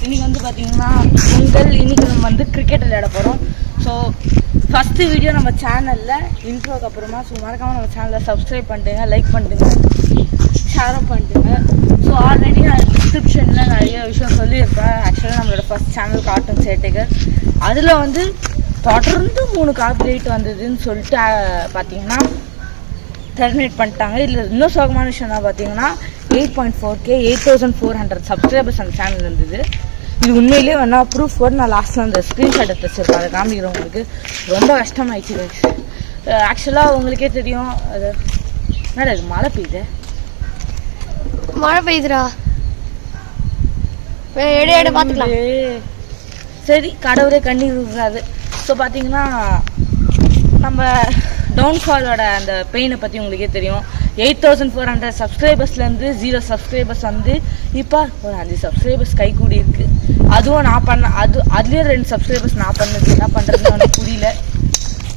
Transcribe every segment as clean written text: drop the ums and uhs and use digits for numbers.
இன்னைக்கு வந்து பார்த்தீங்கன்னா இன்னைக்கு நம்ம வந்து கிரிக்கெட் விளையாட போகிறோம். ஸோ ஃபஸ்ட்டு வீடியோ நம்ம சேனலில் இன்ட்ரோக்கு அப்புறமா ஸோ மறக்காமல் நம்ம சேனலில் சப்ஸ்கிரைப் பண்ணிட்டுங்க, லைக் பண்ணிட்டுங்க, ஷேரும் பண்ணிட்டுங்க. ஸோ ஆல்ரெடி நான் டிஸ்கிரிப்ஷனில் நிறைய விஷயம் சொல்லியிருப்பேன். ஆக்சுவலாக நம்மளோட ஃபஸ்ட் சேனல் கார்ட்டூன் சேட்டைகள் அதில் வந்து தொடர்ந்து 3 காப்பிரைட் வந்ததுன்னு சொல்லிட்டு பார்த்தீங்கன்னா டெர்மினேட் பண்ணிட்டாங்க. இதில் இன்னும் சோகமான விஷயம் தான் பார்த்தீங்கன்னா 8.4K 8400 சப்ஸ்கிரைபர்ஸ் அந்த சேனல் இருந்தது. இது உண்மையிலேயே வேணா ப்ரூஃப் போட்டு நான் லாஸ்ட்டில் அந்த ஸ்க்ரீன்ஷாட் எடுத்து வச்சிருப்பேன். அதை காமிக்கிறவங்களுக்கு ரொம்ப கஷ்டமாயிடுச்சு. ஆக்சுவலாக உங்களுக்கே தெரியும் அது என்னடா இது மழை பெய்யுதுடா. பார்த்துக்கலாம். சரி கடவுளே கண்ணீர் விடுறாது. ஸோ பார்த்தீங்கன்னா நம்ம டவுன்ஃபாலோட அந்த பெயினை பற்றி உங்களுக்கே தெரியும். 8400 சப்ஸ்கிரைபர்ஸ்லேருந்து 0 சப்ஸ்கிரைபர்ஸ் வந்து இப்போ ஒரு 5 சப்ஸ்கிரைபர்ஸ் கை கூடி இருக்குது. அதுவும் நான் அதுலேயும் 2 சப்ஸ்கிரைபர்ஸ் நான் பண்ணது. என்ன பண்ணுறதுன்னு எனக்கு புரியல.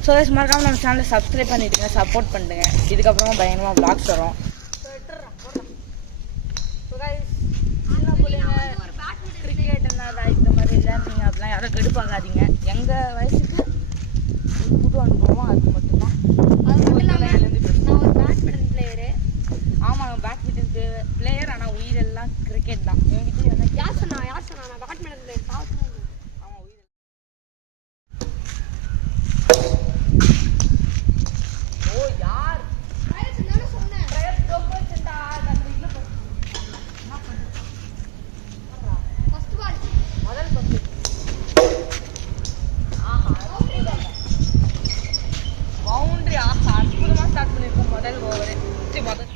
ஸோ மறக்காமல் நம்ம சேனலை சப்ஸ்கிரைப் பண்ணிவிட்டுங்க, சப்போர்ட் பண்ணுங்க. இதுக்கப்புறமா பயங்கரமாக வ்ளாக்ஸ் வரும். கிரிக்கெட் என்ன இந்த மாதிரி விளையாடுறீங்க அப்படிலாம் யாரும் கெடுப்பாகாதீங்க. எங்கள் வயசுக்கு புது அனுபவம் அது மட்டும்தான். அது மட்டும் இல்லாமல் நான் ஒரு பேட்மிண்டன் பிளேயரு. ஆமாம் பேட்மிண்டன் பிளேயர். ஆனால் உயிரெல்லாம் கிரிக்கெட் தான். என்கிட்ட யார் சொன்னா நான் பேட்மிண்டன் பிளேயர் பார்க்கணும். ஆமாம் உயிர். ஓ யார் சொன்னேன் முதல் பந்து. பவுண்டரி. ஆஹா அற்புதமாக ஸ்டார்ட் பண்ணியிருக்கோம் முதல் ஓவர். முதல்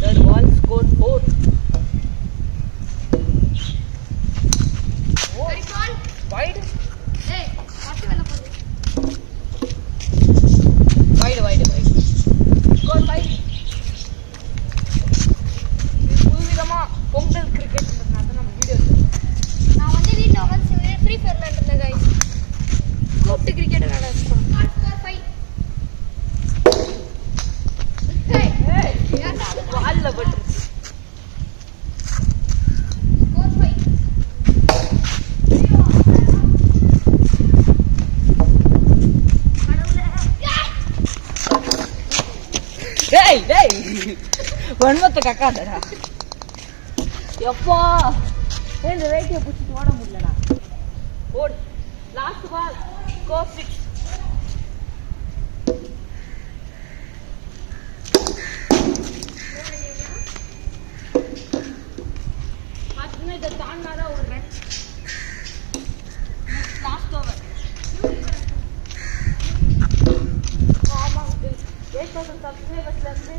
third ball score 4. wide score 5. புதுவிதமா Pongal cricket நம்ம வீடியோ நான் வந்து வீட்டில் உட்காந்து ஃப்ரீ ஃபயர் விளையாண்டுருந்தேன் கைஸ். கூப்பிட்டு கிரிக்கெட் விளையாட வச்சுக்கோங்க. வால்ல பட்டுருச்சு. வன்மத்தை கக்காதடா. எப்போ இந்த வெயிட்டியை பிடிச்சிட்டு ஓட முடியலடா. ஓடு. Last ball score 6. இதை தாண்டாதான் ஒரு ரன். Last over. ஆமாம் 8000 சப்ஸ்கிரைபர்ஸ்லேருந்து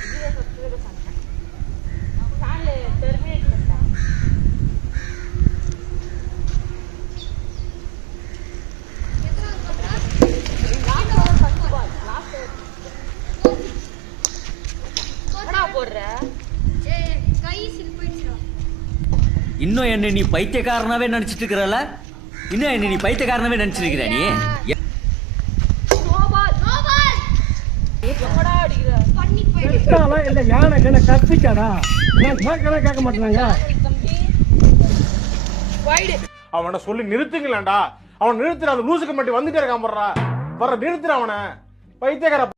0 சப்ஸ்கிரைபர்ஸ் ஆனேன். சேனல் டெர்மினேட் பண்ணிட்டேன். இன்னும் என்ன நீ பைத்தியக்காரனாவே நினைச்சிட்டு இருக்கிறல? இன்னும் என்ன நீ பைத்தியக்காரனாவே நினைச்சிட்டு இருக்கிற நீ? அவனை சொல்லி நிறுத்துங்களேன்டா. அவன் நிறுத்துற அந்த லூசுக்கு மட்டும் வந்துட்டே இருக்கான். வர்ற நிறுத்துற அவனை பைத்தியக்கார.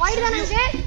Why did I